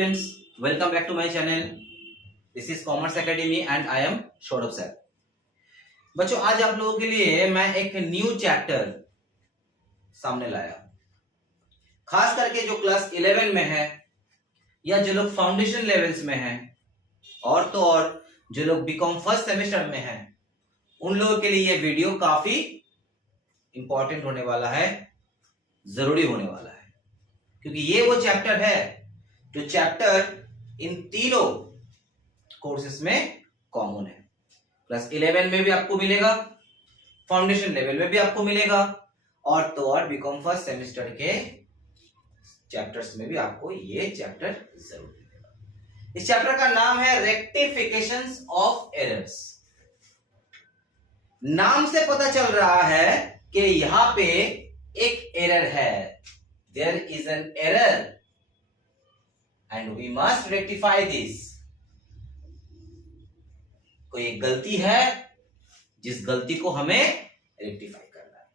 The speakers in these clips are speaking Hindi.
students, welcome back to my channel. This is Commerce Academy and I am Saurabh sir. बच्चों आज आप लोगों के लिए मैं एक न्यू चैप्टर सामने लाया, खास करके जो क्लास 11 में है या जो लोग फाउंडेशन लेवल्स में हैं और तो और जो लोग बीकॉम फर्स्ट सेमेस्टर में हैं उन लोगों के लिए ये वीडियो काफी इंपॉर्टेंट होने वाला है, जरूरी होने वाला है, क्योंकि ये वो चैप्टर है जो चैप्टर इन तीनों कोर्सेस में कॉमन है। क्लास 11 में भी आपको मिलेगा, फाउंडेशन लेवल में भी आपको मिलेगा और तो और बीकॉम फर्स्ट सेमेस्टर के चैप्टर्स में भी आपको ये चैप्टर जरूर मिलेगा। इस चैप्टर का नाम है रेक्टिफिकेशंस ऑफ एरर्स। नाम से पता चल रहा है कि यहां पे एक एरर है, there is an error and we must rectify this. कोई एक गलती है जिस गलती को हमें रेक्टिफाई करना है।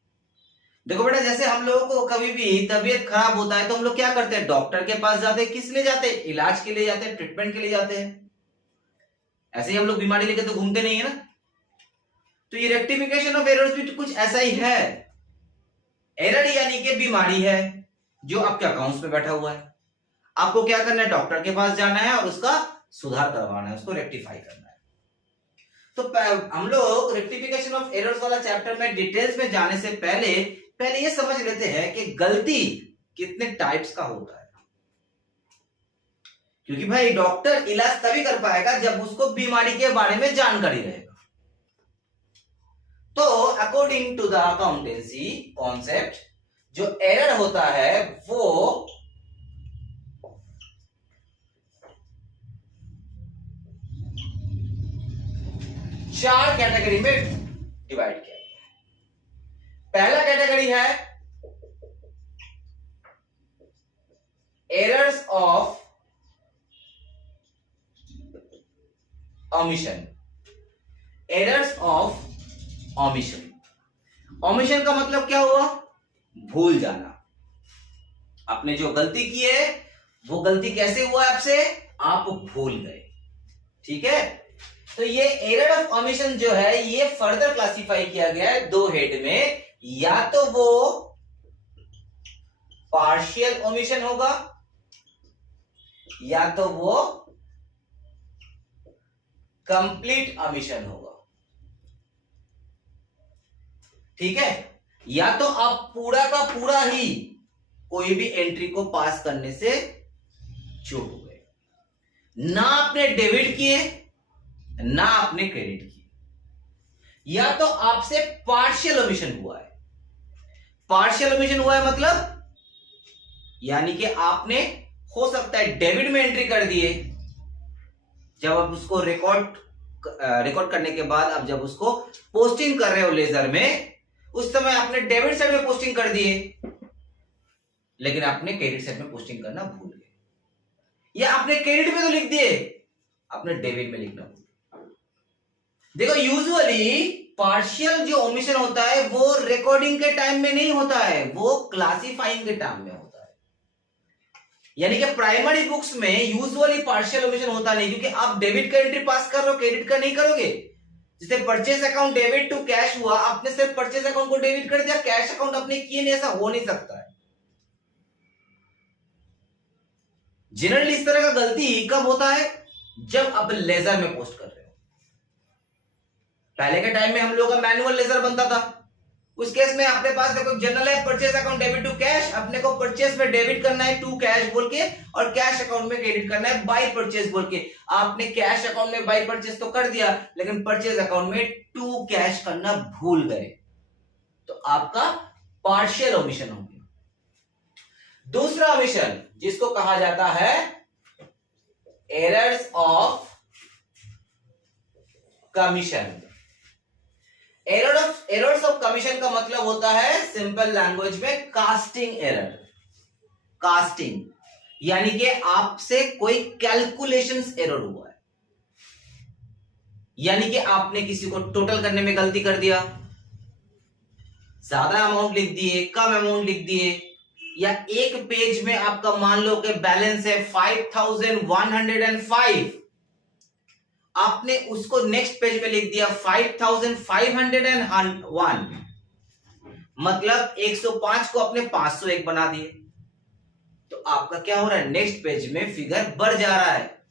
देखो बेटा, जैसे हम लोगों को कभी भी तबीयत खराब होता है तो हम लोग क्या करते हैं, डॉक्टर के पास जाते हैं। किस लिए जाते हैं? इलाज के लिए जाते हैं, ट्रीटमेंट के लिए जाते हैं। ऐसे ही हम लोग बीमारी लेके तो घूमते नहीं है ना। तो ये रेक्टिफिकेशन ऑफ एरर्स भी कुछ ऐसा ही है। एरर यानी कि बीमारी है जो आपके अकाउंट्स में बैठा हुआ है, आपको क्या करना है, डॉक्टर के पास जाना है और उसका सुधार करवाना है, उसको रेक्टिफाई करना है। तो हम लोग रेक्टिफिकेशन ऑफ एरर्स वाला चैप्टर में डिटेल्स में जाने से पहले ये समझ लेते हैं कि गलती कितने टाइप्स का होता है। क्योंकि भाई डॉक्टर इलाज तभी कर पाएगा जब उसको बीमारी के बारे में जानकारी रहेगा। तो according to the accountancy concept जो एरर होता है वो चार कैटेगरी में डिवाइड किया गया है। पहला कैटेगरी है errors of omission. Errors of omission, omission का मतलब क्या हुआ? भूल जाना। आपने जो गलती की है वो गलती कैसे हुआ आपसे? आप भूल गए। ठीक है, तो ये एरर ऑफ ओमिशन जो है ये फर्दर क्लासिफाई किया गया है दो हेड में। या तो वो पार्शियल ओमिशन होगा या तो वो कंप्लीट ओमिशन होगा। ठीक है, या तो आप पूरा का पूरा ही कोई भी एंट्री को पास करने से चूक गए, ना आपने डेबिट किए ना आपने क्रेडिट किए, या तो आपसे पार्शियल ओमिशन हुआ है। पार्शियल ओमिशन हुआ है मतलब यानी कि आपने हो सकता है डेबिट में एंट्री कर दिए, जब आप उसको रिकॉर्ड करने के बाद आप जब उसको पोस्टिंग कर रहे हो लेजर में, उस समय आपने डेबिट साइड में पोस्टिंग कर दिए लेकिन आपने क्रेडिट साइड में पोस्टिंग करना भूल गए, या आपने क्रेडिट में तो लिख दिए आपने डेबिट में लिखना भूल गए। देखो यूजुअली पार्शियल जो ओमिशन होता है वो रिकॉर्डिंग के टाइम में नहीं होता है, वो क्लासिफाइंग के टाइम में होता है। यानी कि प्राइमरी बुक्स में यूजुअली पार्शियल ओमिशन होता नहीं, क्योंकि आप डेबिट का एंट्री पास कर लो, क्रेडिट का नहीं करोगे। जैसे purchase account debit to cash हुआ, आपने सिर्फ परचेज अकाउंट को डेबिट कर दिया, कैश अकाउंट आपने किए नहीं, ऐसा हो नहीं सकता है। जनरली इस तरह का गलती कब होता है? जब आप लेजर में पोस्ट कर रहे हो। पहले के टाइम में हम लोगों का मैनुअल लेजर बनता था, उस केस में अपने पास देखो जनरल है purchase account debit to cash, अपने को परचेज में डेबिट करना है टू कैश बोल के और कैश अकाउंट में क्रेडिट करना है बाय परचेज बोल के। आपने कैश अकाउंट में बाय परचेज तो कर दिया लेकिन परचेज अकाउंट में टू कैश करना भूल गए, तो आपका पार्शियल ओमिशन हो गया। दूसरा ओमिशन जिसको कहा जाता है errors of commission. Errors of commission का मतलब होता है सिंपल लैंग्वेज में कास्टिंग एरर। कास्टिंग यानी कि आपसे कोई कैलकुलेशंस एरर हुआ है, यानी कि आपने किसी को टोटल करने में गलती कर दिया, ज्यादा अमाउंट लिख दिए, कम अमाउंट लिख दिए, या एक पेज में आपका मान लो कि बैलेंस है 5105, आपने उसको नेक्स्ट पेज में लिख दिया 5501, मतलब 105 को आपने 501 बना दिए, तो आपका क्या हो रहा है, नेक्स्ट पेज में फिगर बढ़ जा रहा है।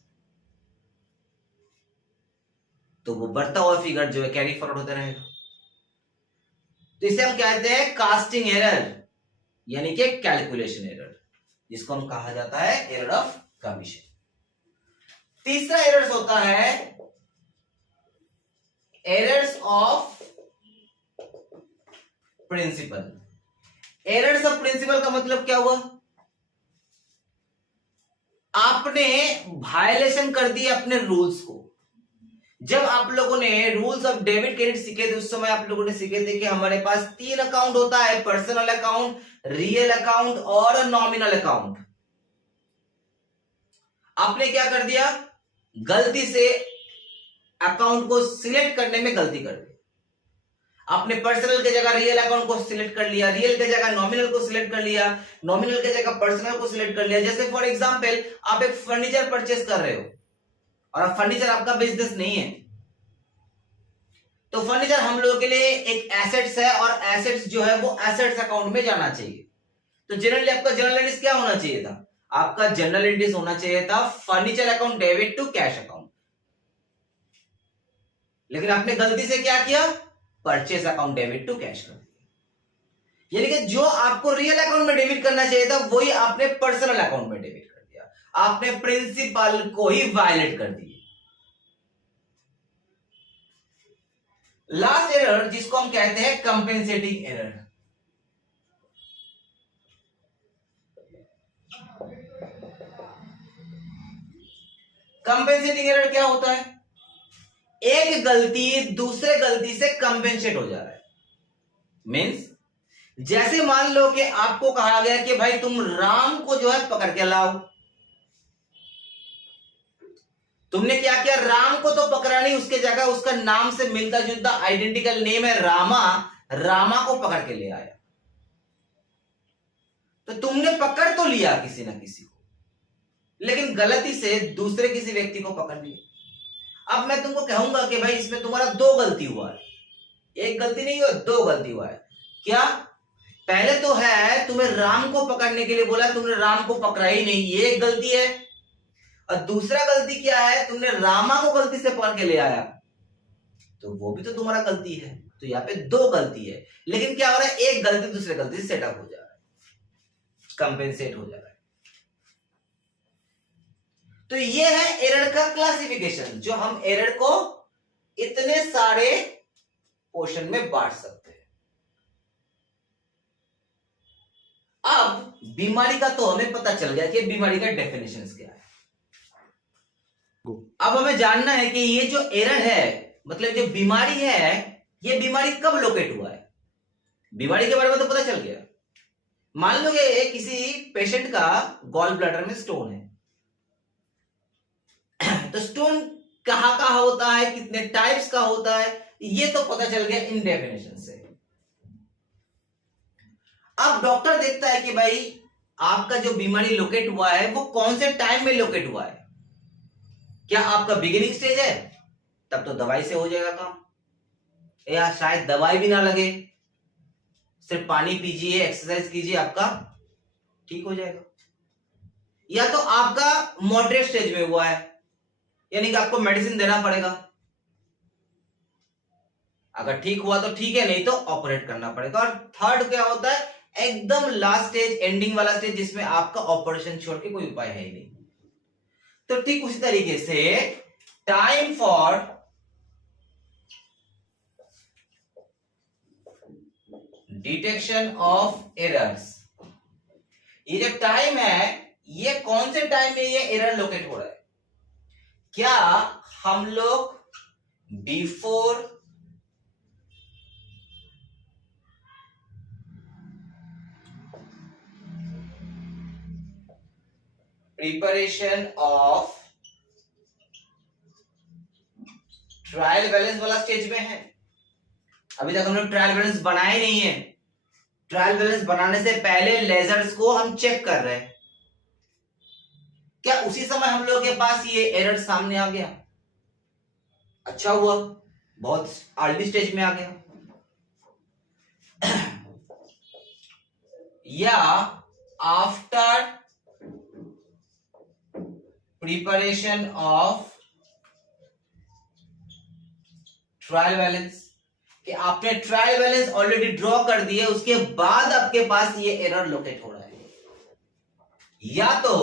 तो वो बढ़ता हुआ फिगर जो है कैरी फॉरवर्ड होता रहेगा। तो इसे हम कहते हैं कास्टिंग एरर, यानी कि कैलकुलेशन एरर, जिसको हम कहा जाता है एरर ऑफ कमीशन। तीसरा एरर्स होता है errors of principle. Errors of principle का मतलब क्या हुआ, आपने वायलेशन कर दिया अपने रूल्स को। जब आप लोगों ने रूल्स ऑफ डेबिट क्रेडिट सीखे थे, उस समय आप लोगों ने सीखे थे कि हमारे पास 3 अकाउंट होता है, पर्सनल अकाउंट, रियल अकाउंट और नॉमिनल अकाउंट। आपने क्या कर दिया, गलती से अकाउंट को सिलेक्ट करने में गलती कर दी। आपने पर्सनल के जगह रियल अकाउंट को सिलेक्ट कर लिया, रियल के जगह नॉमिनल को सिलेक्ट कर लिया, नॉमिनल के जगह पर्सनल को सिलेक्ट कर लिया। जैसे फॉर एग्जांपल आप एक फर्नीचर परचेस कर रहे हो और फर्नीचर आपका बिजनेस नहीं है, तो फर्नीचर हम लोगों के लिए एक एसेट्स है और एसेट्स जो है वो एसेट्स अकाउंट में जाना चाहिए। तो जनरली आपका जनरल एंट्रीज क्या होना चाहिए था, आपका जनरल एंट्रीज होना चाहिए था furniture account debit to cash account, लेकिन आपने गलती से क्या किया, purchase account debit to cash कर दिया। यानी कि जो आपको रियल अकाउंट में डेबिट करना चाहिए था वही आपने पर्सनल अकाउंट में डेबिट कर दिया, आपने प्रिंसिपल को ही वायलेट कर दिया। लास्ट एरर जिसको हम कहते हैं कंपेंसेटिंग एरर। कंपेंसेटिंग एरर क्या होता है, एक गलती दूसरे गलती से कंपेंसेट हो जा रहा है। मींस जैसे मान लो कि आपको कहा गया कि भाई तुम राम को जो है पकड़ के लाओ, तुमने क्या किया, राम को तो पकड़ा नहीं, उसके जगह उसका नाम से मिलता जुलता आइडेंटिकल नेम है रामा, रामा को पकड़ के ले आया। तो तुमने पकड़ तो लिया किसी ना किसी को, लेकिन गलती से दूसरे किसी व्यक्ति को पकड़ लिया। अब मैं तुमको कहूंगा कि भाई इसमें तुम्हारा 2 गलती हुआ है, एक गलती नहीं हुआ, 2 गलती हुआ है। क्या, पहले तो है तुम्हें राम को पकड़ने के लिए बोला, तुमने राम को पकड़ा ही नहीं, ये एक गलती है। और दूसरा गलती क्या है, तुमने रामा को गलती से पकड़ के ले आया, तो वो भी तो तुम्हारा गलती है। तो यहाँ पे 2 गलती है, लेकिन क्या हो रहा है, एक गलती दूसरे गलती से सेटअप हो जा रहा है, कंपेंसेट हो जा रहा है। तो ये है एरर का क्लासिफिकेशन, जो हम एरर को इतने सारे पोर्शन में बांट सकते हैं। अब बीमारी का तो हमें पता चल गया कि बीमारी का डेफिनेशन क्या है। अब हमें जानना है कि ये जो एरर है, मतलब जो बीमारी है, ये बीमारी कब लोकेट हुआ है। बीमारी के बारे में तो पता चल गया। मान लो कि किसी पेशेंट का गॉल ब्लैडर में स्टोन है, तो स्टोन कहां कहां होता है, कितने टाइप्स का होता है, ये तो पता चल गया इन डेफिनेशन से। अब डॉक्टर देखता है कि भाई आपका जो बीमारी लोकेट हुआ है वो कौन से टाइम में लोकेट हुआ है। क्या आपका बिगिनिंग स्टेज है, तब तो दवाई से हो जाएगा काम, या शायद दवाई भी ना लगे, सिर्फ पानी पीजिए, एक्सरसाइज कीजिए, आपका ठीक हो जाएगा। या तो आपका मॉडरेट स्टेज में हुआ है, यानी कि आपको मेडिसिन देना पड़ेगा, अगर ठीक हुआ तो ठीक है, नहीं तो ऑपरेट करना पड़ेगा। और थर्ड क्या होता है, एकदम लास्ट स्टेज, एंडिंग वाला स्टेज, जिसमें आपका ऑपरेशन छोड़ के कोई उपाय है ही नहीं। तो ठीक उसी तरीके से time for detection of errors, ये जो टाइम है, ये कौन से टाइम में ये एरर लोकेट हो रहा है। क्या हम लोग before preparation of trial balance वाला स्टेज में है, अभी तक हम लोग ट्रायल बैलेंस बनाए नहीं है, ट्रायल बैलेंस बनाने से पहले लेजर्स को हम चेक कर रहे हैं, क्या उसी समय हम लोग के पास ये एरर सामने आ गया? अच्छा हुआ, बहुत अर्ली स्टेज में आ गया। या after preparation of trial balance, कि आपने ट्रायल बैलेंस ऑलरेडी ड्रॉ कर दिए, उसके बाद आपके पास ये एरर लोकेट हो रहा है। या तो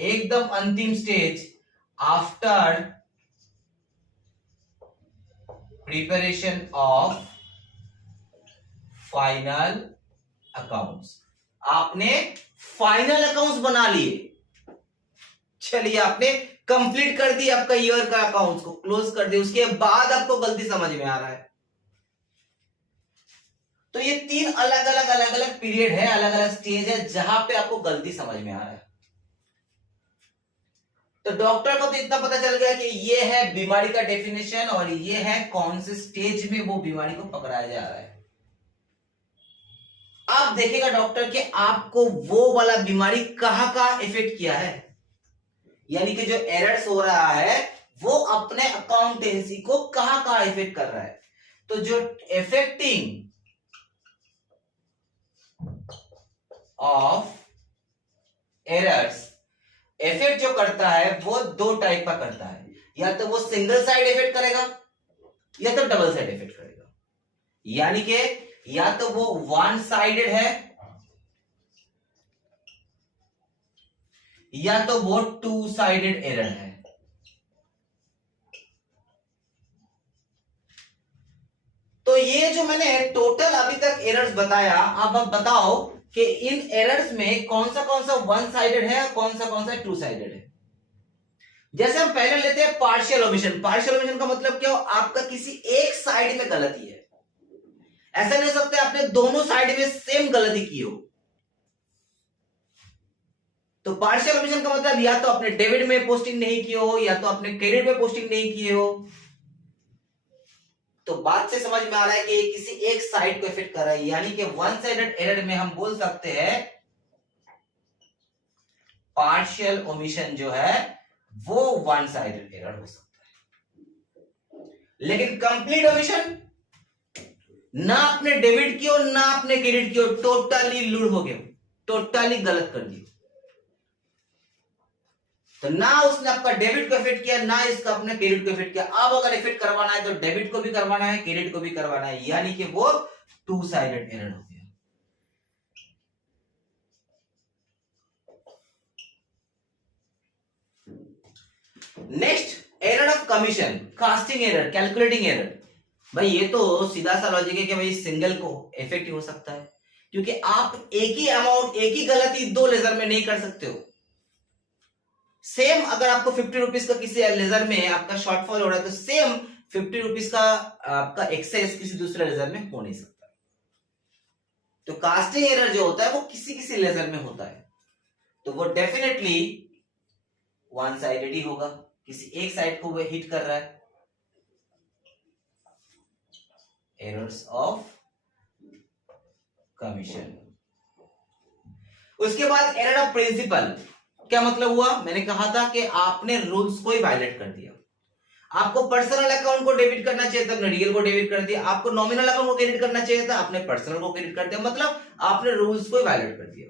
एकदम अंतिम stage after preparation of final accounts, आपने फाइनल अकाउंट्स बना लिए, चलिए आपने कंप्लीट कर दी आपका ईयर का अकाउंट्स को क्लोज कर दिया, उसके बाद आपको गलती समझ में आ रहा है। तो ये तीन अलग अलग पीरियड है, अलग अलग स्टेज है जहां पे आपको गलती समझ में आ रहा है। तो डॉक्टर को तो इतना पता चल गया कि ये है बीमारी का डेफिनेशन और ये है कौन से स्टेज में वो बीमारी को पकड़ाया जा रहा है। अब देखेगा डॉक्टर कि आपको वो वाला बीमारी कहां कहां इफेक्ट किया है, यानी कि जो एरर्स हो रहा है वो अपने अकाउंटेंसी को कहां कहां इफेक्ट कर रहा है। तो जो इफेक्टिंग ऑफ एरर्स, इफेक्ट जो करता है वो दो टाइप का करता है, या तो वो सिंगल साइड इफेक्ट करेगा या तो डबल साइड इफेक्ट करेगा। यानी कि या तो वो वन साइडेड है या तो वो टू साइडेड एरर है। तो ये जो मैंने टोटल अभी तक एरर्स बताया, अब बताओ कि इन एरर्स में कौन सा वन साइडेड है और कौन सा टू साइडेड है। जैसे हम पहले लेते हैं पार्शियल ओमिशन। पार्शियल ओमिशन का मतलब क्या हो, आपका किसी एक साइड में गलती है, ऐसा नहीं हो सकता आपने दोनों साइड में सेम गलती की हो। तो पार्शियल ओमिशन का मतलब या तो आपने डेबिट में पोस्टिंग नहीं की हो या तो आपने क्रेडिट में पोस्टिंग नहीं किए हो। तो बात से समझ में आ रहा है कि किसी एक साइड को इफेक्ट कर रहा है, यानी कि वन साइडेड एरर में हम बोल सकते हैं पार्शियल ओमिशन जो है वो वन साइडेड एरर हो सकता है। लेकिन कंप्लीट ओमिशन, ना आपने डेबिट किया ना आपने क्रेडिट किया, टोटली लूड़ हो गया, टोटली गलत कर दिया। तो ना उसने आपका डेबिट को इफेक्ट किया ना इसका अपने क्रेडिट को इफेक्ट किया। अब अगर इफेक्ट करवाना है तो डेबिट को भी करवाना है क्रेडिट को भी करवाना है, यानी कि वो टू साइडेड एरर हो गया। Next error of commission, casting error, calculating error. भाई ये तो सीधा सा लॉजिक है कि भाई सिंगल को इफेक्ट हो सकता है, क्योंकि आप एक ही अमाउंट एक ही गलती दो लेजर में नहीं कर सकते हो। सेम अगर आपको 50 रुपीज का किसी लेजर में आपका शॉर्टफॉल हो रहा है तो सेम 50 रुपीज का आपका एक्सेस किसी दूसरे लेजर में हो नहीं सकता। तो कास्टिंग एरर जो होता है वो किसी किसी लेजर में होता है, तो वो डेफिनेटली वन साइडेड ही होगा, किसी एक साइड को वो हिट कर रहा है। Errors of commission. उसके बाद एरर ऑफ प्रिंसिपल। क्या मतलब हुआ, मैंने कहा था कि आपने रूल्स को ही वायलेट कर दिया। आपको पर्सनल अकाउंट को डेबिट करना चाहिए था, आपने रियल को डेबिट कर दिया। आपको नॉमिनल अकाउंट को क्रेडिट करना चाहिए था, आपने पर्सनल को क्रेडिट कर दिया। मतलब आपने रूल्स को ही वायलेट कर दिया।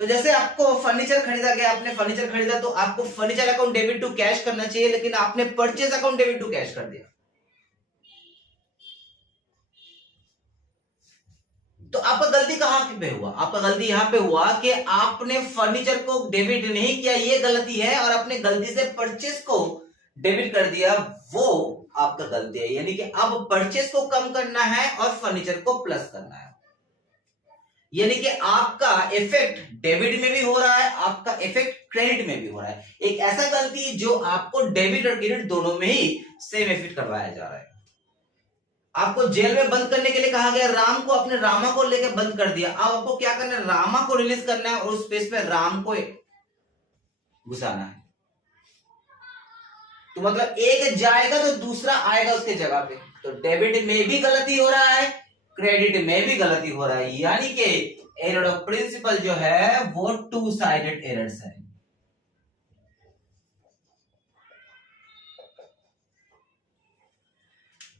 तो जैसे आपको फर्नीचर खरीदा गया, आपने फर्नीचर खरीदा तो आपको furniture account debit to cash करना चाहिए, लेकिन आपने purchase account debit to cash कर दिया। तो आपका गलती कहां पे हुआ, आपका गलती यहां पे हुआ कि आपने फर्नीचर को डेबिट नहीं किया, ये गलती है, और आपने गलती से परचेस को डेबिट कर दिया, वो आपका गलती है। यानी कि अब परचेस को कम करना है और फर्नीचर को प्लस करना है। यानी कि आपका इफेक्ट डेबिट में भी हो रहा है, आपका इफेक्ट क्रेडिट में भी हो रहा है। एक ऐसा गलती जो आपको डेबिट और क्रेडिट दोनों में ही सेम इफेक्ट करवाया जा रहा है। आपको जेल में बंद करने के लिए कहा गया, राम को अपने रामा को लेकर बंद कर दिया। अब आपको क्या करना है, रामा को रिलीज करना है और उस स्पेस पे राम को घुसाना है। तो मतलब एक जाएगा तो दूसरा आएगा उसके जगह पे। तो डेबिट में भी गलती हो रहा है, क्रेडिट में भी गलती हो रहा है, यानी कि एरर ऑफ प्रिंसिपल जो है वो टू साइडेड एरर्स है।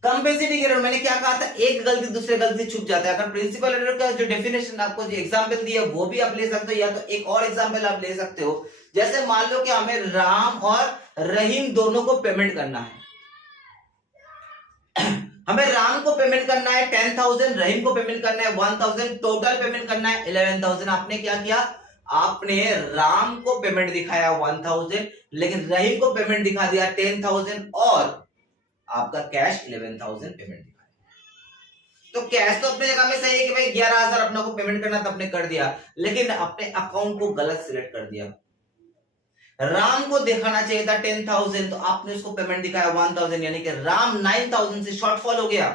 कंपेंसेटिंग एरर मैंने क्या कहा था, एक गलती दूसरे गलती छुप जाता है। अगर प्रिंसिपल एरर का जो डेफिनेशन आपको जो एग्जांपल दिया वो भी आप ले सकते हो, या तो एक और एग्जांपल आप ले सकते हो। जैसे मान लो कि हमें राम और रहीम दोनों को पेमेंट करना है। हमें राम को पेमेंट करना है 10,000, रहीम को पेमेंट करना है 1,000, टोटल पेमेंट करना है 11,000। आपने क्या किया, आपने राम को पेमेंट दिखाया 1,000, लेकिन रहीम को पेमेंट दिखा दिया 10,000 और आपका कैश 11,000 पेमेंट दिखाया। तो कैश तो अपने जगह में सही है कि भाई 11,000 अपना को पेमेंट करना था, आपने कर दिया, लेकिन अपने अकाउंट को गलत सिलेक्ट कर दिया। राम को दिखाना चाहिए था 10,000, तो आपने उसको पेमेंट दिखाया 1,000, यानी कि राम 9,000 से शॉर्टफॉल हो गया।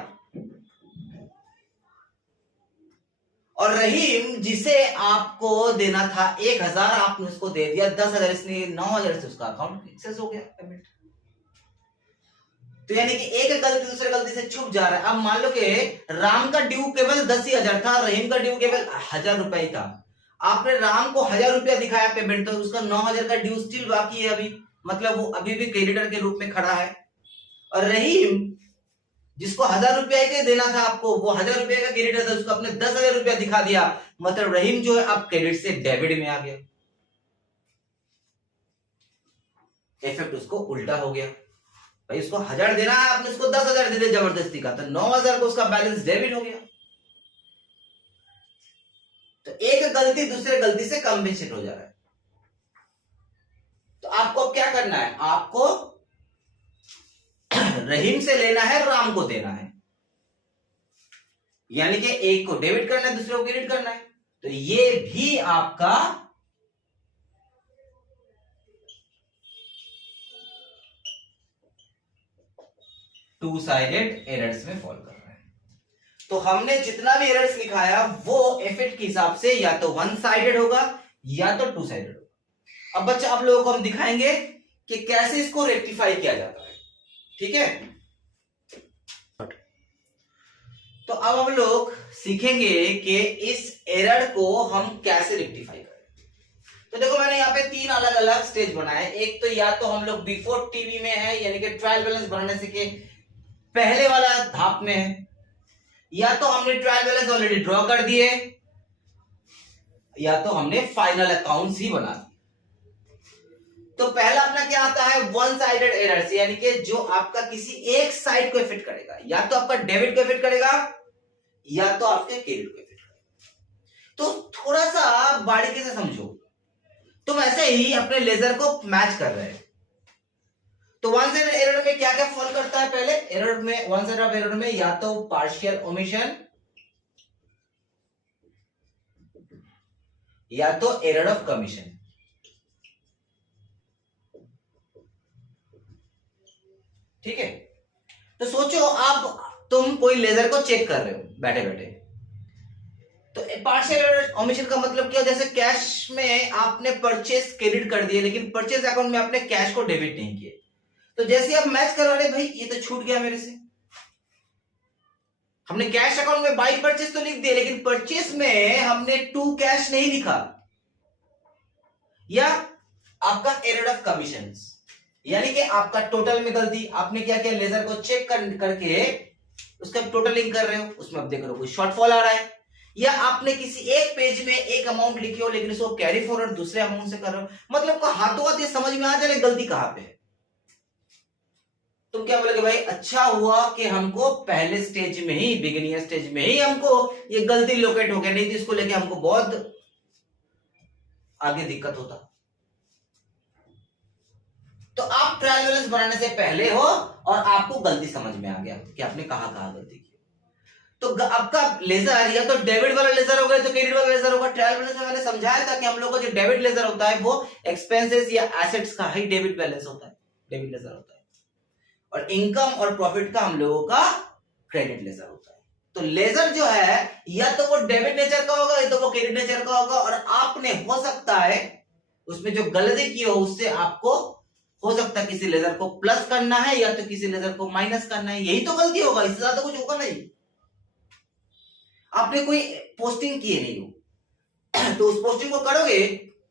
और रहीम जिसे आपको देना था 1,000, आपने उसको दे दिया 10,000, इसलिए 9,000 से उसका अकाउंट एक्सेस हो गया पेमेंट। तो यानी कि एक गलती दूसरे गलती से छुप जा रहा है। अब मान लो कि राम का ड्यू केवल 10,000 था, रहीम का ड्यू केवल 1,000 रुपए था। आपने राम को 1,000 रुपया दिखाया पेमेंट, तो उसका 9,000 का ड्यू स्टिल बाकी है अभी, मतलब वो अभी भी क्रेडिटर के रूप में खड़ा है। और रहीम जिसको 1,000 रुपया के देना था आपको, वो 1,000 रुपये का क्रेडिटर था, उसको आपने 10,000 रुपया दिखा दिया, मतलब रहीम जो है अब क्रेडिट से डेबिट में आ गया। इफेक्ट उसको उल्टा हो गया। भाई उसको 1,000 देना है, आपने उसको 10,000 दे दिया जबरदस्ती का, तो 9,000 को उसका बैलेंस डेबिट हो गया। तो एक गलती दूसरे गलती से कंपेंसेट हो जा रहा है। तो आपको क्या करना है, आपको रहीम से लेना है, राम को देना है, यानी कि एक को डेबिट करना है, दूसरे को क्रेडिट करना है। तो ये भी आपका टू साइडेड एरर्स में फॉल कर रहा है। तो हमने जितना भी एरर्स लिखाया वो इफेक्ट के हिसाब से या तो वन साइडेड होगा या तो टू साइडेड होगा। अब बच्चा आप लोगों को हम दिखाएंगे कि कैसे इसको रेक्टिफाई किया जाता है, ठीक है। तो अब हम लोग सीखेंगे कि इस एरर को हम कैसे रेक्टिफाई करें। तो देखो मैंने यहाँ पे 3 अलग अलग स्टेज बनाए। एक तो या तो हम लोग बिफोर टीवी में है, यानी कि ट्रायल बैलेंस बनाने से के पहले वाला धाप में है, या तो हमने ट्रायल बैलेंस ऑलरेडी ड्रॉ कर दिए, या तो हमने फाइनल अकाउंट्स ही बना दिए। तो पहला अपना क्या आता है, वन साइडेड एरर्स, यानी कि जो आपका किसी एक साइड को इफेक्ट करेगा, या तो आपका डेबिट को इफेक्ट करेगा या तो आपके क्रेडिट को इफेक्ट करेगा। तो थोड़ा सा बारीकी से समझो। तुम ऐसे ही अपने लेजर को मैच कर रहे हैं, तो वन साइडेड एरर में क्या क्या फॉल करता है, पहले एरर में, वन साइड ऑफ एरर में या तो पार्शियल ओमिशन या तो एरर ऑफ कमीशन। ठीक है। तो सोचो आप, तुम कोई लेजर को चेक कर रहे हो बैठे बैठे, तो पार्शियल ओमिशन का मतलब क्या, जैसे कैश में आपने परचेस क्रेडिट कर दिए, लेकिन परचेस अकाउंट में आपने कैश को डेबिट नहीं किए। तो जैसे आप मैच करवा रहे, भाई ये तो छूट गया मेरे से, हमने कैश अकाउंट में बाई परचेस तो लिख दिया, लेकिन परचेस में हमने टू कैश नहीं लिखा। या आपका एरर ऑफ कमीशन, यानी कि आपका टोटल में गलती, आपने क्या किया, लेजर को चेक करके उसका टोटलिंग कर रहे हो, उसमें आप देख रहे हो कोई शॉर्टफॉल आ रहा है, या आपने किसी एक पेज में एक अमाउंट लिखी हो लेकिन उसको कैरी फॉरवर्ड दूसरे अमाउंट से कर रहे हो, मतलब को हाथों हाथ ये समझ में आ जाए गलती कहां पे है। तुम क्या बोलोगे, भाई अच्छा हुआ कि हमको पहले स्टेज में ही, बिगिनिंग स्टेज में ही हमको ये गलती लोकेट हो गया, नहीं तो इसको लेके हमको बहुत आगे दिक्कत होता। तो आप ट्रायल बैलेंस बनाने से पहले हो और आपको गलती समझ में आ गया कि आपने कहां गलती की। तो आपका लेजर या तो डेबिट वाला लेजर होगा तो क्रेडिट वाला लेजर होगा। ट्रायल बैलेंस में मैंने समझाया था कि हम लोग का जो डेबिट लेजर होता है वो एक्सपेंसेस या एसेट्स का ही डेबिट बैलेंस होता है, डेबिट लेजर होता है, और इनकम और प्रॉफिट का हम लोगों का क्रेडिट लेजर होता है। तो लेजर जो है या तो वो डेबिट नेचर का होगा या तो वो क्रेडिट नेचर का होगा, और आपने हो सकता है उसमें जो गलती की हो उससे आपको हो सकता है किसी लेजर को प्लस करना है या तो किसी लेजर को माइनस करना है, यही तो गलती होगा, इससे ज्यादा कुछ होगा नहीं। आपने कोई पोस्टिंग किए नहीं हो तो उस पोस्टिंग को करोगे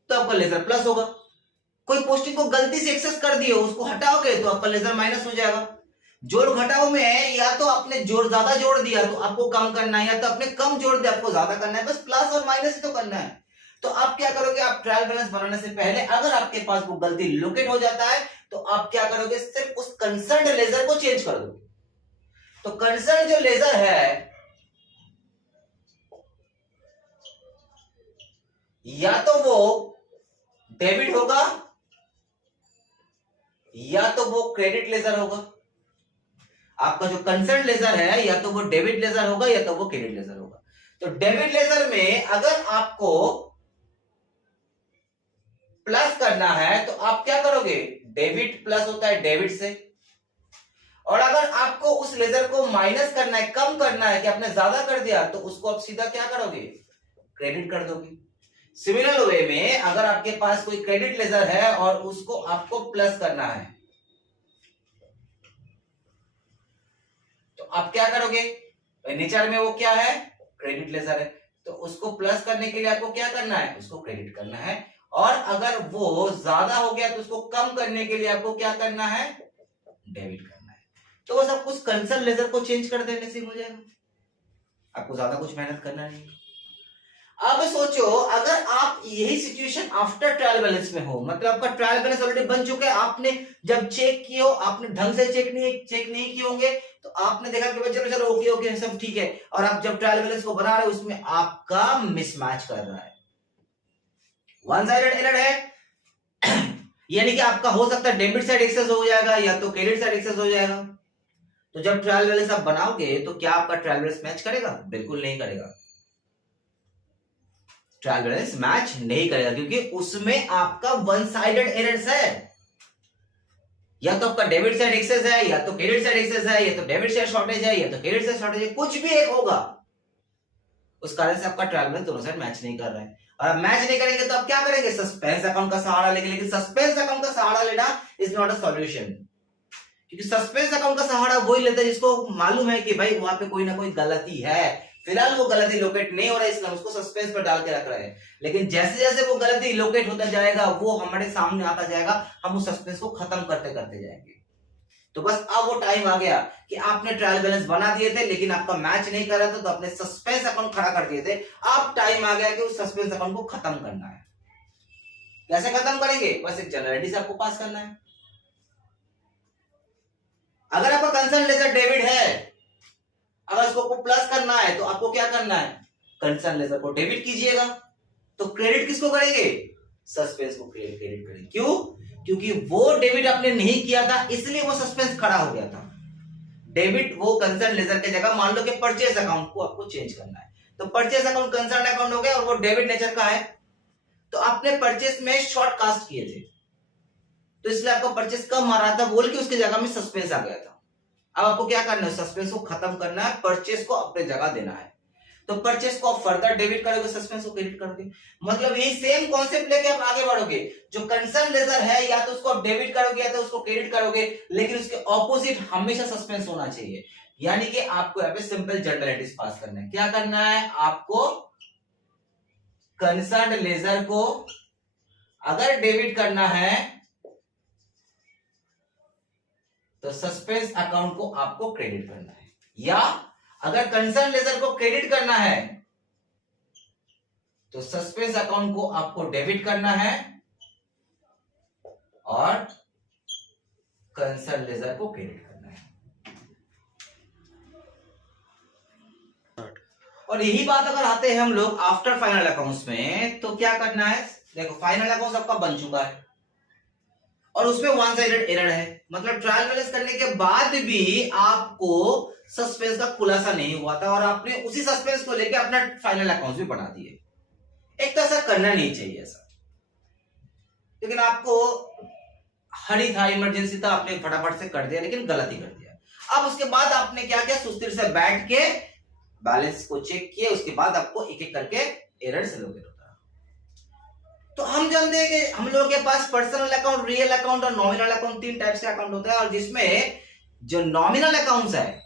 तो आपका लेजर प्लस होगा। कोई पोस्टिंग को गलती से एक्सेस कर दिए, उसको हटाओगे तो आपका लेजर माइनस हो जाएगा। जोड़ घटाओ में या तो आपने ज्यादा जोड़ दिया तो आपको कम करना है, या तो आपने कम जोड़ दिया आपको ज्यादा करना है, बस प्लस और माइनस ही तो करना है। तो आप क्या करोगे, आप ट्रायल बैलेंस बनाने से पहले अगर आपके पास वो गलती लोकेट हो जाता है तो आप क्या करोगे, सिर्फ उस कंसर्न लेजर को चेंज कर दोगे। तो कंसर्न जो लेजर है या तो वो डेबिट होगा या तो वो क्रेडिट लेजर होगा। आपका जो कंसर्न लेजर है या तो वो डेबिट लेजर होगा या तो वो क्रेडिट लेजर होगा। तो डेबिट लेजर में अगर आपको प्लस करना है तो आप क्या करोगे, डेबिट प्लस होता है डेबिट से, और अगर आपको उस लेजर को माइनस करना है, कम करना है कि आपने ज्यादा कर दिया, तो उसको आप सीधा क्या करोगे, क्रेडिट कर दोगे। सिमिलर वे में अगर आपके पास कोई क्रेडिट लेजर है और उसको आपको प्लस करना है तो आप क्या करोगे, नेचर में वो क्या है, क्रेडिट लेजर है, तो उसको प्लस करने के लिए आपको क्या करना है, उसको क्रेडिट करना है। और अगर वो ज्यादा हो गया तो उसको कम करने के लिए आपको क्या करना है, डेबिट करना है। तो वो सब कुछ कंसर्न लेजर को चेंज कर देने से हो जाएगा, आपको ज्यादा कुछ मेहनत करना नहीं। अब सोचो अगर आप यही सिचुएशन आफ्टर ट्रायल बैलेंस में हो, मतलब आपका ट्रायल बैलेंस ऑलरेडी बन चुका है, आपने जब चेक किए हो, आपने ढंग से चेक नहीं किए होंगे तो आपने देखा कि चलो चलो ओके ओके सब ठीक है, और आप जब ट्रायल बैलेंस को बना रहे हो उसमें आपका मिसमैच कर रहा है, वन साइडेड एरर है यानी कि आपका हो सकता है डेबिट साइड एक्सेस हो जाएगा या तो क्रेडिट साइड एक्सेस हो जाएगा। तो जब ट्रायल बैलेंस आप बनाओगे तो क्या आपका ट्रायल बैलेंस मैच करेगा, बिल्कुल नहीं करेगा, ट्रायल बैलेंस मैच नहीं करेगा, क्योंकि उसमें आपका वन साइडेड एरर्स है, या तो आपका डेबिट साइड एक्सेस है या तो क्रेडिट साइड एक्सेस है, या तो डेबिट साइड शॉर्टेज है या तो क्रेडिट साइड शॉर्टेज है, कुछ भी एक होगा। उस कारण से आपका ट्रायल बैलेंस दोनों साइड मैच नहीं कर रहा है, और आप मैच नहीं करेंगे तो आप क्या करेंगे, सस्पेंस अकाउंट का सहारा लेंगे। लेकिन सस्पेंस अकाउंट का सहारा लेना इज नॉट अ सॉल्यूशन, क्योंकि सस्पेंस अकाउंट का सहारा वही लेता है जिसको मालूम है कि भाई वहां पे कोई ना कोई गलती है, फिलहाल वो गलती लोकेट नहीं हो रहा है इसलिए उसको सस्पेंस पर डाल के रख रहे हैं। लेकिन जैसे जैसे वो गलती लोकेट होता जाएगा वो हमारे सामने आता जाएगा, हम उस सस्पेंस को खत्म करते करते जाएंगे। तो बस अब वो टाइम आ गया कि आपने ट्रायल बैलेंस बना दिए थे लेकिन आपका मैच नहीं कर रहा था तो आपने सस्पेंस अकाउंट खड़ा कर दिए थे, अब टाइम आ गया कि उस सस्पेंस अकाउंट को खत्म करना है। कैसे खत्म करेंगे, बस एक जनरलिटी से आपको पास करना है। अगर आपका कंसर्न लेजर डेबिट है, अगर उसको प्लस करना है तो आपको क्या करना है, कंसर्न लेजर को डेबिट कीजिएगा। तो क्रेडिट किसको करेंगे, सस्पेंस को क्रेडिट करेंगे। क्यों, क्योंकि वो डेबिट आपने नहीं किया था इसलिए वो सस्पेंस खड़ा हो गया था। डेबिट वो कंसर्न लेजर के जगह मान लो कि परचेज अकाउंट को आपको चेंज करना है, तो परचेज अकाउंट कंसर्न अकाउंट हो गया और वो डेबिट नेचर का है, तो आपने परचेज में शॉर्ट कास्ट किए थे तो इसलिए आपका परचेज कम आ रहा था बोल के उसकी जगह में सस्पेंस आ गया था। अब आपको क्या करना है, सस्पेंस को खत्म करना है, परचेज को अपने जगह देना है। तो परचेज को आप फर्दर डेबिट करोगे, सस्पेंस को क्रेडिट करोगे, मतलब यही सेम कॉन्सेप्ट लेके आप आगे बढ़ोगे। जो कंसर्न लेजर है या तो उसको आप डेबिट करोगे या तो उसको क्रेडिट करोगे, लेकिन उसके ऑपोजिट हमेशा सस्पेंस होना चाहिए। यानी कि आपको यहाँ पे सिंपल जनरलिटीज पास करना है। क्या करना है, आपको कंसर्न लेजर को अगर डेबिट करना है तो सस्पेंस अकाउंट को आपको क्रेडिट करना है, या अगर कंसर्न लेजर को क्रेडिट करना है तो सस्पेंस अकाउंट को आपको डेबिट करना है और कंसर्न लेजर को क्रेडिट करना है। और यही बात अगर आते हैं हम लोग आफ्टर फाइनल अकाउंट्स में, तो क्या करना है, देखो फाइनल अकाउंट्स आपका बन चुका है और उसमें वन साइडेड एरर है, मतलब ट्रायल बैलेंस करने के बाद भी आपको सस्पेंस का खुलासा नहीं हुआ था और आपने उसी सस्पेंस को लेकर अपना फाइनल अकाउंट भी बना दिए। एक तो ऐसा करना नहीं चाहिए ऐसा, लेकिन आपको हरी था, इमरजेंसी था, आपने फटाफट से कर दिया, लेकिन गलती कर दिया। अब उसके बाद आपने क्या किया, सुस्थिर से बैठ के बैलेंस को चेक किया, उसके बाद आपको एक एक करके एरर से लोकेट होता है। तो हम जानते हैं कि हम लोगों के पास पर्सनल अकाउंट, रियल अकाउंट और नॉमिनल अकाउंट, तीन टाइप्स के अकाउंट होते हैं, और जिसमें जो नॉमिनल अकाउंट्स है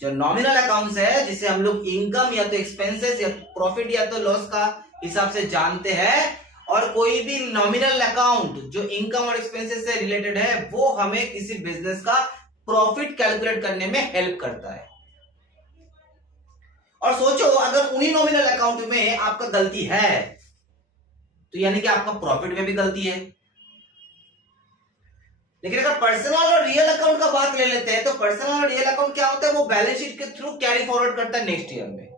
जो नॉमिनल अकाउंट्स है जिसे हम लोग इनकम या तो एक्सपेंसेस या प्रॉफिट या तो लॉस का हिसाब से जानते हैं, और कोई भी नॉमिनल अकाउंट जो इनकम और एक्सपेंसेस से रिलेटेड है वो हमें किसी बिजनेस का प्रॉफिट कैलकुलेट करने में हेल्प करता है। और सोचो अगर उन्हीं नॉमिनल अकाउंट में आपका गलती है तो यानी कि आपका प्रॉफिट में भी गलती है। लेकिन अगर पर्सनल और रियल अकाउंट का बात ले लेते हैं तो पर्सनल और रियल अकाउंट क्या होता है, वो बैलेंस शीट के थ्रू कैरी फॉरवर्ड करता है नेक्स्ट ईयर में।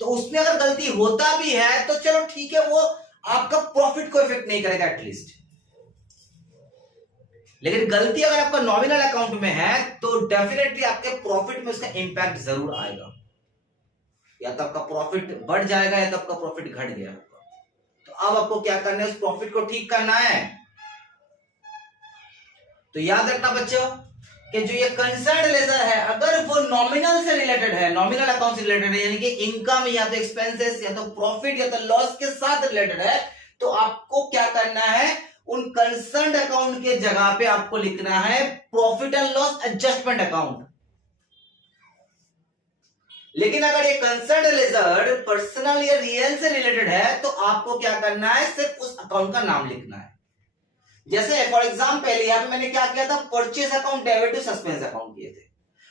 तो उसमें अगर गलती होता भी है तो चलो ठीक है, वो आपका प्रॉफिट को इफेक्ट नहीं करेगा एटलीस्ट। लेकिन गलती अगर आपका नॉमिनल अकाउंट में है तो डेफिनेटली आपके प्रॉफिट में उसका इंपैक्ट जरूर आएगा। या तो आपका प्रॉफिट बढ़ जाएगा या तो आपका प्रॉफिट घट गया होगा। तो अब आपको क्या करना है, उस प्रॉफिट को ठीक करना है। तो याद रखना बच्चों कि जो ये कंसर्न लेजर है अगर वो नॉमिनल से रिलेटेड है, नॉमिनल अकाउंट से रिलेटेड है, यानी कि इनकम या तो एक्सपेंसेस या तो प्रॉफिट या तो लॉस के साथ रिलेटेड है, तो आपको क्या करना है, उन कंसर्न अकाउंट के जगह पे आपको लिखना है profit and loss adjustment account. लेकिन अगर ये कंसर्न लेजर पर्सनल या रियल से रिलेटेड है तो आपको क्या करना है, सिर्फ उस अकाउंट का नाम लिखना है। जैसे फॉर एग्जांपल यहां पे मैंने क्या किया था, purchase account debit to suspense account किए थे,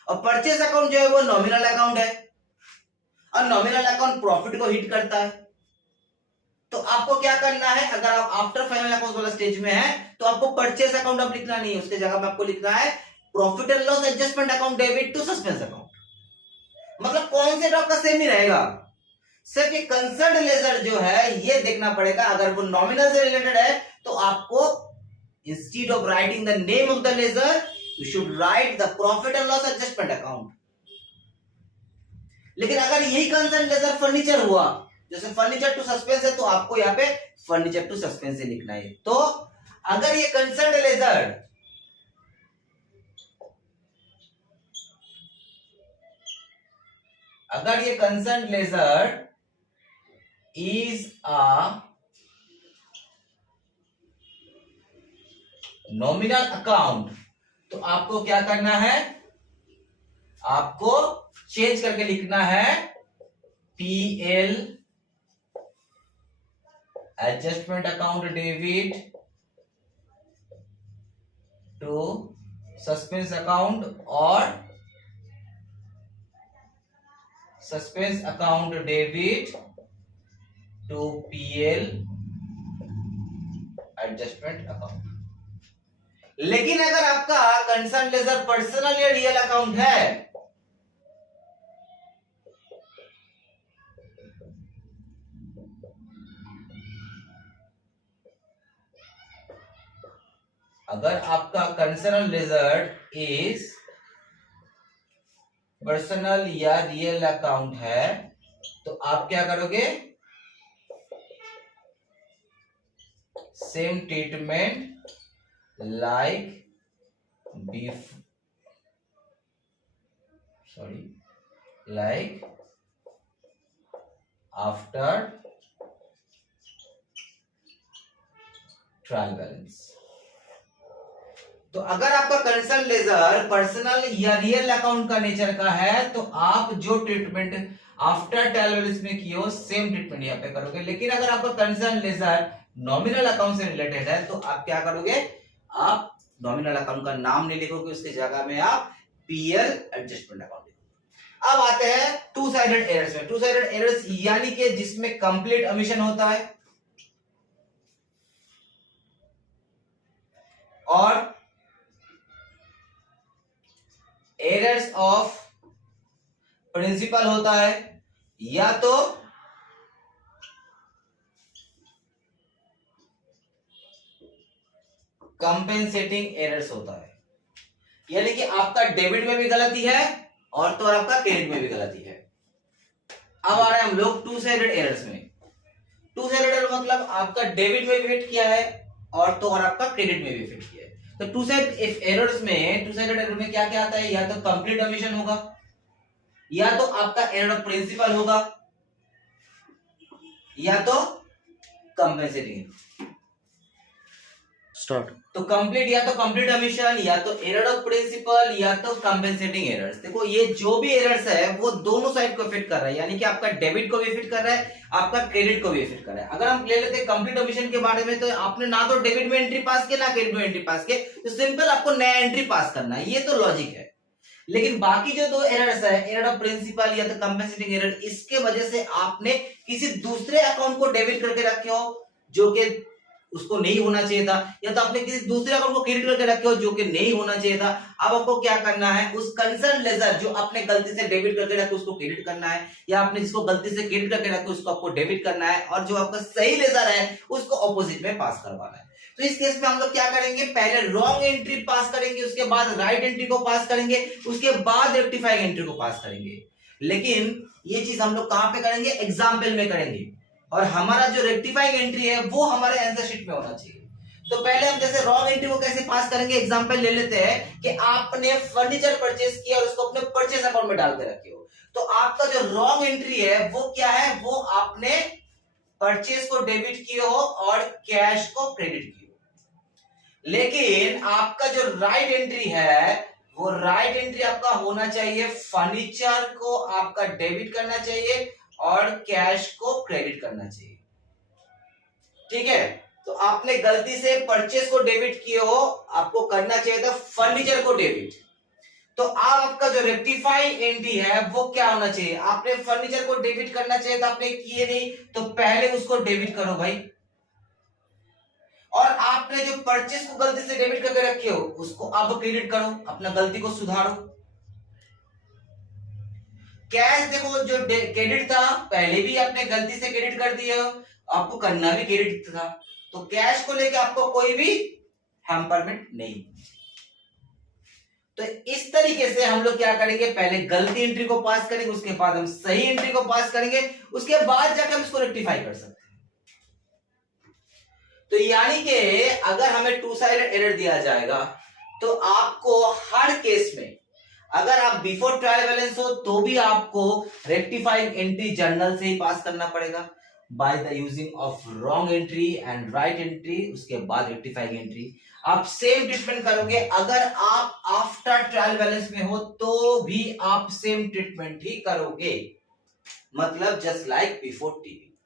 और परचेस अकाउंट जो है वो नॉमिनल अकाउंट है और नॉमिनल अकाउंट प्रॉफिट को हिट करता है। तो आपको क्या करना है, अगर आप आफ्टर फाइनल अकाउंट वाला स्टेज में है तो आपको परचेस अकाउंट अब लिखना नहीं है, उसके जगह में आपको लिखना है profit and loss adjustment account debit to suspense account. मतलब कॉन्सेप्ट आपका सेम ही रहेगा, सिर्फ ये कंसर्न लेजर जो है ये देखना पड़ेगा। अगर वो नॉमिनल से रिलेटेड है तो आपको instead of writing the name of the ledger you should write the profit and loss adjustment account। लेकिन अगर यही कंसर्न लेजर फर्नीचर हुआ, जैसे फर्नीचर टू सस्पेंस है, तो आपको यहाँ पे फर्नीचर टू सस्पेंस ही लिखना है। तो अगर ये concern ledger is a nominal account, तो आपको क्या करना है, आपको चेंज करके लिखना है PL adjustment account debit to suspense account और suspense account debit to PL adjustment account. लेकिन अगर आपका कंसर्न लेजर पर्सनल या रियल अकाउंट है अगर आपका कंसर्न लेजर इज पर्सनल या रियल अकाउंट है तो आप क्या करोगे, same treatment like like after trial balance. तो अगर आपका कंसर्न लेजर पर्सनल या रियल अकाउंट का नेचर का है तो आप जो ट्रीटमेंट आफ्टर ट्रायल बैलेंस में किए हो सेम ट्रीटमेंट यहाँ पे करोगे। लेकिन अगर आपका कंसर्न लेजर नॉमिनल अकाउंट से रिलेटेड है तो आप क्या करोगे, आप नॉमिनल अकाउंट का नाम नहीं लिखोगे, उसके जगह में आप पीएल एडजस्टमेंट अकाउंट लिखोगे। अब आते हैं टू साइडेड एरर्स में। टू साइडेड एरर्स यानी कि जिसमें कंप्लीट ओमिशन होता है और एरर्स ऑफ प्रिंसिपल होता है, या तो कंपेंसेटिंग एरर्स होता है, यानी कि आपका डेबिट में भी गलती है और तो और आपका क्रेडिट में भी गलती है। अब आ रहे हैं हम लोग टू साइडेड एरर्स में। टू साइडेड एरर मतलब आपका डेबिट में भी फिट किया है और तो और आपका क्रेडिट में भी फिट किया है। तो टू साइडेड एरर्स में, टू साइडेड एरर में क्या क्या आता है, या तो कंप्लीट ओमिशन होगा, या तो आपका एरर ऑफ प्रिंसिपल होगा, या तो कंपेंसेटिंग। स्टार्ट। तो कंप्लीट या तो कंप्लीट ओमिशन या तो एरर ऑफ प्रिंसिपल या तो कंपेंसेटिंग एरर्स। देखो ये जो भी एरर्स है वो दोनों साइड को इफेक्ट कर रहा है, यानी कि आपका डेबिट को भी इफेक्ट कर रहा है, आपका क्रेडिट को भी इफेक्ट कर रहा है। अगर हम ले लेते हैं कंप्लीट ओमिशन के बारे में, तो आपने ना तो डेबिट में एंट्री पास किया ना क्रेडिट में एंट्री पास किया, तो सिंपल आपको नया एंट्री पास करना है, ये तो लॉजिक है। लेकिन बाकी जो दो एरर्स है, एरर ऑफ प्रिंसिपल या तो कंपेंसेटिंग एरर, इसके वजह से आपने किसी दूसरे अकाउंट को डेबिट करके रखे हो जो कि उसको नहीं होना चाहिए था, या तो आपने किसी दूसरे अकाउंट को क्रेडिट करके रखे हो जो कि नहीं होना चाहिए था। अब आपको क्या करना है, उस कंसर्न लेजर जो आपने गलती से डेबिट करके रखे उसको क्रेडिट करना है, या आपने जिसको गलती से क्रेडिट करके रखे उसको आपको डेबिट करना है, और जो आपका सही लेजर है उसको ऑपोजिट में पास करवाना है। तो इस केस में हम लोग क्या करेंगे, पहले रॉन्ग एंट्री पास करेंगे, उसके बाद राइट एंट्री को पास करेंगे, उसके बाद रेक्टिफाइंग एंट्री को पास करेंगे। लेकिन ये चीज हम लोग कहां पे करेंगे, एग्जाम्पल में करेंगे, और हमारा जो रेक्टिफाइंग एंट्री है वो हमारे आंसर शीट में होना चाहिए। तो पहले हम जैसे रॉन्ग एंट्री को कैसे पास करेंगे, एग्जांपल ले लेते हैं कि आपने फर्नीचर परचेज किया और उसको अपने परचेज अकाउंट में डाल के रखे हो, तो आपका जो रॉन्ग एंट्री है वो क्या है, वो आपने परचेज को डेबिट किए हो और कैश को क्रेडिट किए हो। लेकिन आपका जो राइट एंट्री है वो राइट एंट्री आपका होना चाहिए, फर्नीचर को आपका डेबिट करना चाहिए और कैश को क्रेडिट करना चाहिए। ठीक है, तो आपने गलती से परचेज को डेबिट किए हो, आपको करना चाहिए था फर्नीचर को डेबिट। तो आपका जो रेक्टिफाइंग एंट्री है वो क्या होना चाहिए, आपने फर्नीचर को डेबिट करना चाहिए था, आपने किए नहीं, तो पहले उसको डेबिट करो भाई, और आपने जो परचेज को गलती से डेबिट करके रखे हो उसको अब क्रेडिट करो, अपना गलती को सुधारो। कैश देखो जो क्रेडिट था पहले भी आपने गलती से क्रेडिट कर दिया, आपको करना भी क्रेडिट था, तो कैश को लेकर आपको कोई भी हैम्परमेंट नहीं। तो इस तरीके से हम लोग क्या करेंगे, पहले गलती एंट्री को पास करेंगे, उसके बाद हम सही एंट्री को पास करेंगे, उसके बाद जाकर हम इसको रेक्टिफाई कर सकते हैं। तो यानी कि अगर हमें टू साइडेड एरर दिया जाएगा तो आपको हर केस में, अगर आप बिफोर ट्रायल बैलेंस हो तो भी आपको रेक्टिफाइंग एंट्री जर्नल से ही पास करना पड़ेगा by the using of wrong entry and right entry, उसके बाद रेक्टिफाइंग एंट्री। आप सेम ट्रीटमेंट करोगे, अगर आप आफ्टर ट्रायल बैलेंस में हो तो भी आप सेम ट्रीटमेंट ही करोगे, मतलब जस्ट लाइक बिफोर टीवी।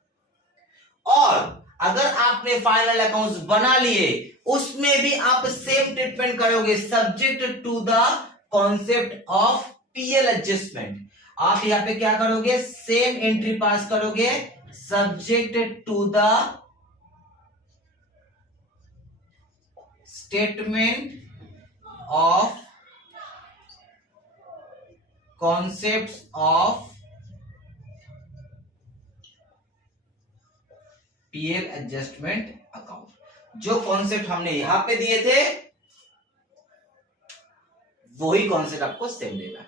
और अगर आपने फाइनल अकाउंट्स बना लिए उसमें भी आप सेम ट्रीटमेंट करोगे, subject to the concept of PL adjustment. आप यहां पे क्या करोगे, सेम एंट्री पास करोगे, subject to the statement of concepts of PL adjustment account. जो कॉन्सेप्ट हमने यहां पे दिए थे वही कॉन्सेप्ट आपको सेम देना है,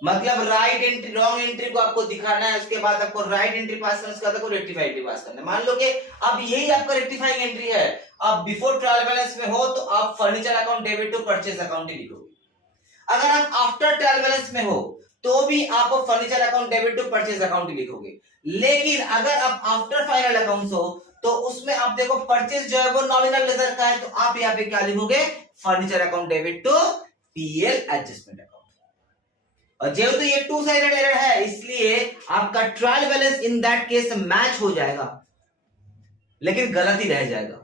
मतलब राइट एंट्री रॉन्ग एंट्री को आपको दिखाना है, उसके बाद आपको राइट एंट्री पास करना, उसके बाद आपको रेक्टिफाई एंट्री पास करना है। मान लो कि अब यही आपका रेक्टिफाइंग एंट्री है, आप बिफोर ट्रायल बैलेंस में हो तो आप furniture account debit to purchase account ही लिखोगे। अगर आप आफ्टर ट्रायल बैलेंस में हो तो भी आप furniture account debit to purchase account ही लिखोगे। लेकिन अगर आप आफ्टर फाइनल अकाउंट्स हो तो उसमें आप देखो परचेज जो है वो नॉमिनल लेजर का है, तो आप यहाँ पे क्या लिखोगे, furniture account debit to PL adjustment account. और जेहेतु ये टू साइडेड एरर है इसलिए आपका trial balance in that case match हो जाएगा, लेकिन गलत ही रह जाएगा,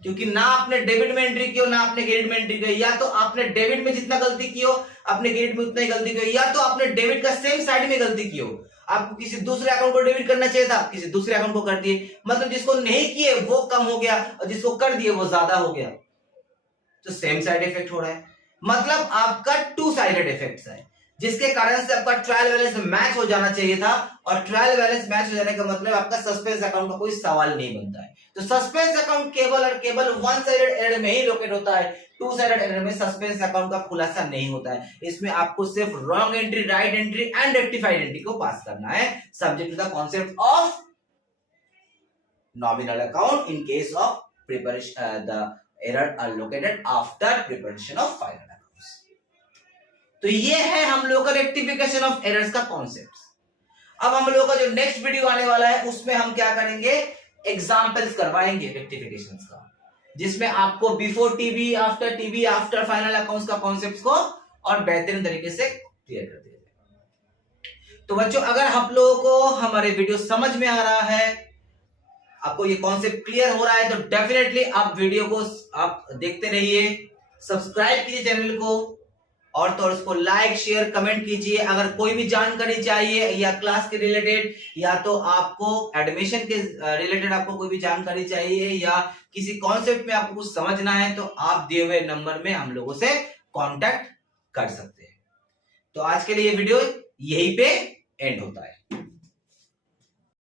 क्योंकि ना आपने डेबिट में एंट्री की हो ना आपने क्रेडिट में एंट्री की, या तो आपने डेबिट में जितना गलती की हो आपने क्रेडिट में उतना ही गलती की हो, या तो आपने डेबिट का सेम साइड में गलती की हो, आपको किसी दूसरे अकाउंट को डेबिट करना चाहिए था, किसी दूसरे अकाउंट को कर दिए, मतलब जिसको नहीं किए वो कम हो गया और जिसको कर दिए वो ज्यादा हो गया, तो सेम साइड इफेक्ट हो रहा है, मतलब आपका टू साइडेड इफेक्ट है, जिसके कारण से आपका ट्रायल बैलेंस मैच हो जाना चाहिए था। और ट्रायल बैलेंस मैच हो जाने का मतलब आपका सस्पेंस अकाउंट का कोई सवाल नहीं बनता है। तो सस्पेंस अकाउंट केवल और केवल वन साइडेड एरर में ही लोकेट होता है, टू साइडेड एरर में सस्पेंस अकाउंट का खुलासा नहीं होता है। इसमें आपको सिर्फ wrong entry, right entry and rectified entry को पास करना है, subject to the concept of nominal account in case of preparation the error are located after preparation of final accounts. तो ये है हम लोग का रेक्टिफिकेशन ऑफ एरर्स का कॉन्सेप्ट। अब हम लोग का जो नेक्स्ट वीडियो आने वाला है उसमें हम क्या करेंगे, एग्जांपल्स करवाएंगे रेक्टिफिकेशंस का, जिसमें आपको before TB, after TB, after final accounts का कॉन्सेप्ट को और बेहतरीन तरीके से क्लियर कर दिया जाए। तो बच्चों, अगर आप लोगों को हमारे वीडियो समझ में आ रहा है, आपको ये कॉन्सेप्ट क्लियर हो रहा है, तो डेफिनेटली आप वीडियो को आप देखते रहिए, सब्सक्राइब कीजिए चैनल को, और तो उसको लाइक शेयर कमेंट कीजिए। अगर कोई भी जानकारी चाहिए या क्लास के रिलेटेड या तो आपको एडमिशन के रिलेटेड आपको कोई भी जानकारी चाहिए या किसी कॉन्सेप्ट में आपको कुछ समझना है, तो आप दिए हुए नंबर में हम लोगों से कांटेक्ट कर सकते हैं। तो आज के लिए वीडियो यहीं पे एंड होता है।